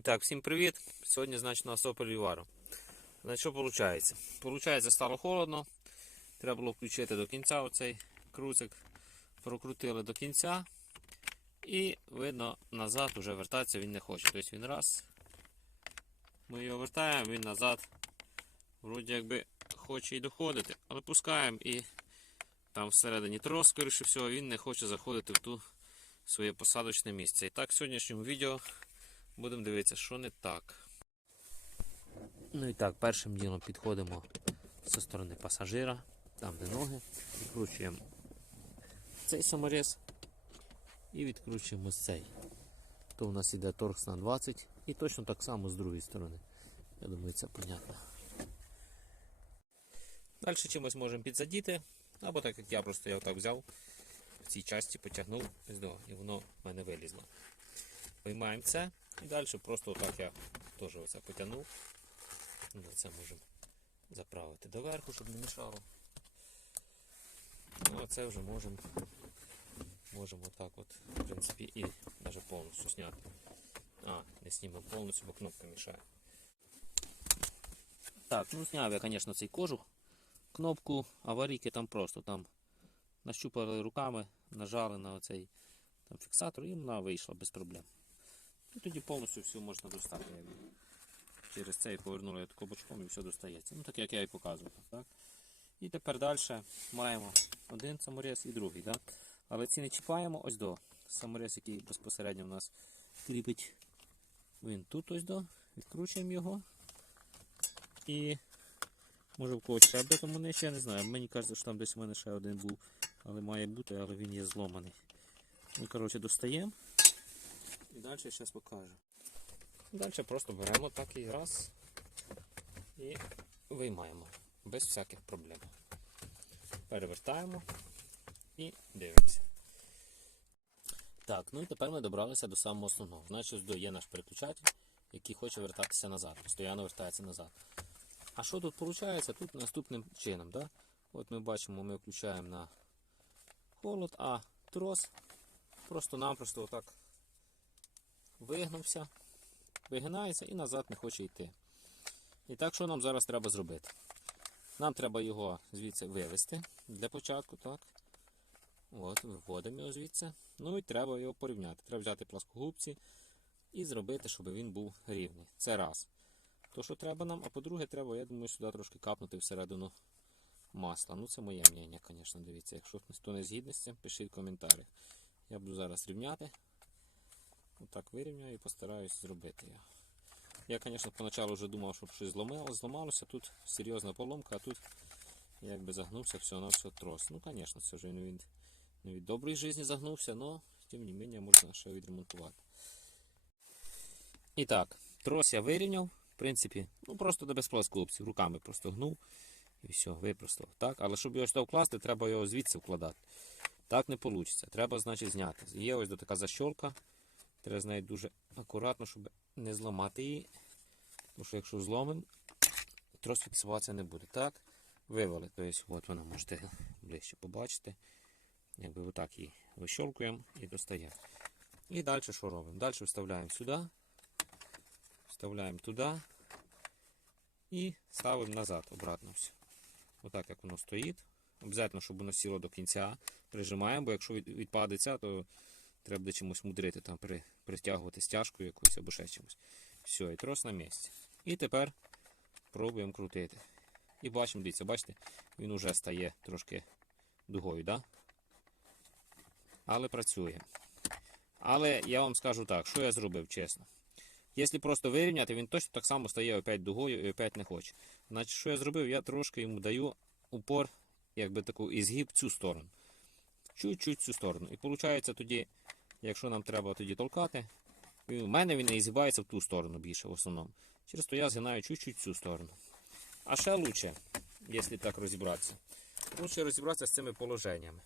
І так, всім привіт! Сьогодні, значить, на Сопелі вару. Значить, що виходить? Получається, стало холодно. Треба було включити до кінця оцей круцик. Прокрутили до кінця. І видно, назад вже вертатися він не хоче. Тобто він раз. Ми його вертаємо, він назад. Вроді якби хоче і доходити, але пускаємо і там всередині трос, скоріше всього, він не хоче заходити в ту своє посадочне місце. І так, в сьогоднішньому відео Будемо дивитися, що не так. Ну і так, першим ділом підходимо зі сторони пасажира, там де ноги, відкручуємо цей саморез і відкручуємо цей. То у нас іде торкс на 20 і точно так само з другої сторони. Я думаю, це понятно. Далі чимось можемо підзадіти, або так як я просто його так взяв, в цій часті потягнув і воно в мене вилізло. Виймаємо це і далі просто отак я теж оце потягнув. Ну, Це можемо заправити доверху, щоб не мішало. Ну, а це вже можемо можемо отак от, в принципі, і навіть повністю зняти. А, не знімемо повністю, бо кнопка мішає. Так, ну зняв я, звісно, цей кожух. Кнопку аварійки там просто там нащупали руками, нажали на оцей там, фіксатор і вона вийшла без проблем. І тоді повністю все можна достати. якби. Через цей повернули бочком і все достається. Ну так як я і показував. Так? І тепер далі маємо один саморез і другий. Так? Але ці не чіпаємо ось до. Саморез, який безпосередньо в нас кріпить. Він тут ось до. Відкручуємо його. І може в когось ще тому нижче, я не знаю. Мені кажеться, що там десь у мене ще один був, але має бути, але він є зломаний. Ну, коротше, достаємо. І далі зараз покажу. Далі просто беремо такий раз і виймаємо без всяких проблем. Перевертаємо і дивимося. Так, ну і тепер ми добралися до самого основного. Значить, є наш переключатель, який хоче вертатися назад. Постійно вертається назад. А що тут виходить? Тут наступним чином. Да? От ми бачимо, ми включаємо на холод, а трос просто-напросто отак вигнувся, вигинається і назад не хоче йти. І так, що нам зараз треба зробити? Нам треба його звідси вивести для початку. так. От, Виводимо його звідси. Ну і треба його порівняти. Треба взяти пласкогубці і зробити, щоб він був рівний. Це раз. То, що треба нам, а по-друге, треба, я думаю, сюди трошки капнути всередину масла. Ну, це моє мнення, звісно, дивіться. Якщо хто не згідний з цим, пишіть в коментарях. Я буду зараз рівняти. Отак вирівняю і постараюсь зробити його. Я, звісно, поначалу вже думав, щоб щось зламалося. Тут серйозна поломка, а тут якби загнувся все на трос. Ну, звісно, це вже не від, не від доброї житті загнувся, але тим не менше можна ще відремонтувати. І так, трос я вирівняв. В принципі, ну просто до без пласкопців. Руками просто гнув і все, випростав. Так? Але щоб його сюди вкласти, треба його звідси вкладати. Так не вийде. Треба, значить, зняти. Є ось така защолка. Треба з нею дуже акуратно, щоб не зламати її. Тому що якщо зломимо, трос фіксуватися не буде. Так, вивели. Тобто, от вона можете ближче побачити. Якби отак її вищолкуємо і достаємо. І далі що робимо? Далі вставляємо сюди, вставляємо туди і ставимо назад, обратно все. Отак як воно стоїть. Обов'язково, щоб воно сіло до кінця. Прижимаємо, бо якщо відпадеться, то треба буде чимось мудрити, там при, притягувати стяжкою якусь або ще чимось. Все, і трос на місці. І тепер пробуємо крутити. І бачимо, дивіться, бачите, він вже стає трошки дугою, да? але працює. Але я вам скажу так, що я зробив чесно. Якщо просто вирівняти, він точно так само стає опять дугою і опять не хоче. Значить, що я зробив? Я трошки йому даю упор, якби таку ізгиб цю сторону. Чуть-чуть цю сторону. І виходить тоді, якщо нам треба тоді толкати, у мене він не згибається в ту сторону більше в основному. Через то я згинаю чуть-чуть цю сторону. А ще краще, якщо так розібратися, лучше розібратися з цими положеннями.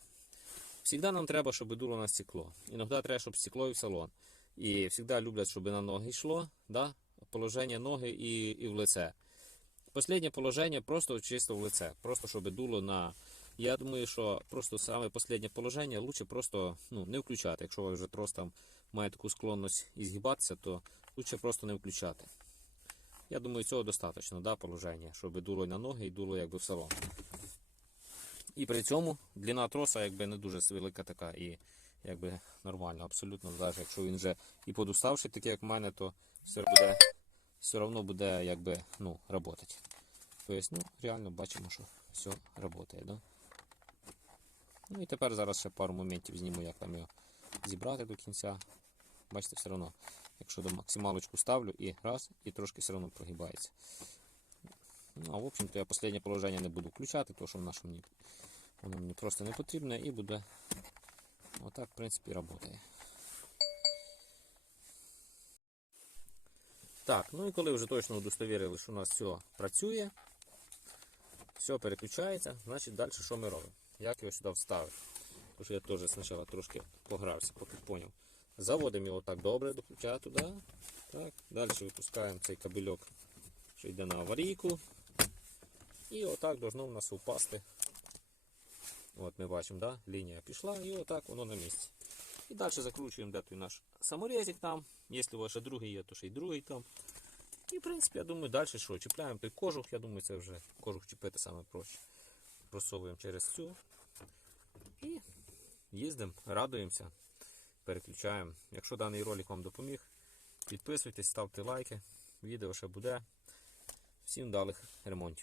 Всегда нам треба, щоб дуло на стекло. Іноді треба, щоб стекло і в салон. І завжди люблять, щоб на ноги йшло, да? положення ноги і, і в лице. Последнє положення просто чисто в лице. Просто щоб дуло на Я думаю, що просто саме останнє положення лучше просто ну, не включати. Якщо ви вже трос там має таку склонність і то лучше просто не включати. Я думаю, цього достатньо, да, положення, щоб дуло на ноги і дуло якби в салон. І при цьому длина троса якби не дуже велика така і якби нормально, абсолютно, навіть якщо він вже і подуставший, такий як в мене, то все буде все одно буде якби ну, працювати. Тобто, ну, реально бачимо, що все працює. Да? Ну і тепер зараз ще пару моментів зніму, як там його зібрати до кінця. Бачите, все одно, якщо до максималочку ставлю і раз, і трошки все одно прогибається. Ну, а в общем-то я останнє положення не буду включати, тому що воно мені, воно мені просто не потрібне і буде отак, в принципі, працює. Так, ну і коли вже точно удостовірили, що у нас все працює, все переключається, значить далі що ми робимо? Як його сюди вставити? Тож я теж спочатку трошки погрався, поки поняв. Заводимо його так добре до ключа туди. Так. Далі випускаємо цей кабельок, що йде на аварійку. І отак должно у нас впасти. От ми бачимо, да? лінія пішла і отак воно на місці. І далі закручуємо де той наш саморезик там. Якщо у вас ще другий є, то ще й другий там. І в принципі, я думаю, далі що? Чіпляємо той кожух, я думаю, це вже кожух чіпити саме проще. Просовуємо через цю. І їздимо, радуємося, переключаємо. Якщо даний ролик вам допоміг, підписуйтесь, ставте лайки. Відео ще буде. Всім вдалих ремонтів.